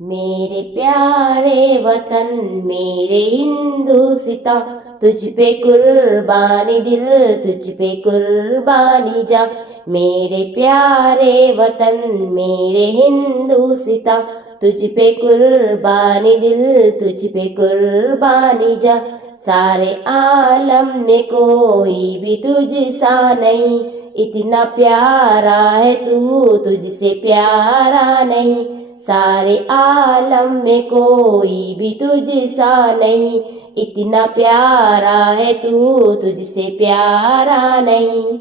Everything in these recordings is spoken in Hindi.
मेरे प्यारे वतन मेरे हिंदुस्तां, तुझ पे कुर्बानी दिल, तुझ पे कुर्बानी जा। मेरे प्यारे वतन मेरे हिंदुस्तां, तुझ पे कुर्बानी दिल, तुझ पे कुर्बानी जा। सारे आलम में कोई भी तुझसा नहीं, इतना प्यारा है तू, तुझसे प्यारा नहीं। सारे आलम में कोई भी तुझसा नहीं, इतना प्यारा है तू, तुझसे प्यारा नहीं।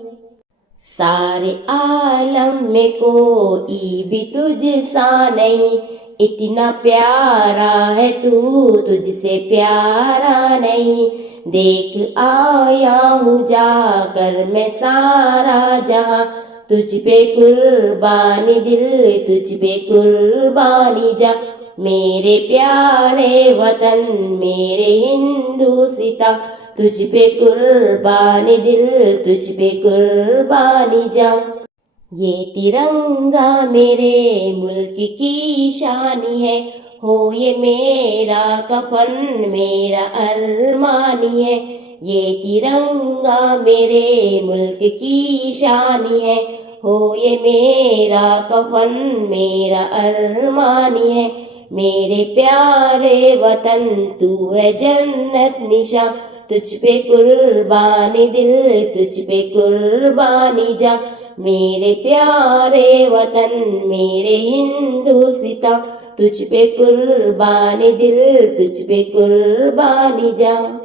सारे आलम में कोई भी तुझसा नहीं, इतना प्यारा है तू, तुझसे प्यारा नहीं। देख आया हूँ जाकर मैं सारा जहां, तुझ पे कुर्बानी दिल, तुझ पे कुर्बानी जा। मेरे प्यारे वतन मेरे हिंदुस्तां, तुझ पे कुर्बानी दिल, तुझ पे कुर्बानी जा। ये तिरंगा मेरे मुल्क की शानी है, हो ये मेरा कफन मेरा अरमानी है। ये तिरंगा मेरे मुल्क की शानी है, हो ये मेरा कफन मेरा अरमानी है। मेरे प्यारे वतन तू है जन्नत निशा, तुझ पे कुर्बानी दिल, तुझ पे कुर्बानी जा। मेरे प्यारे वतन मेरे हिंदुस्तां, तुझ पे कुर्बानी दिल, तुझ पे कुर्बानी जा।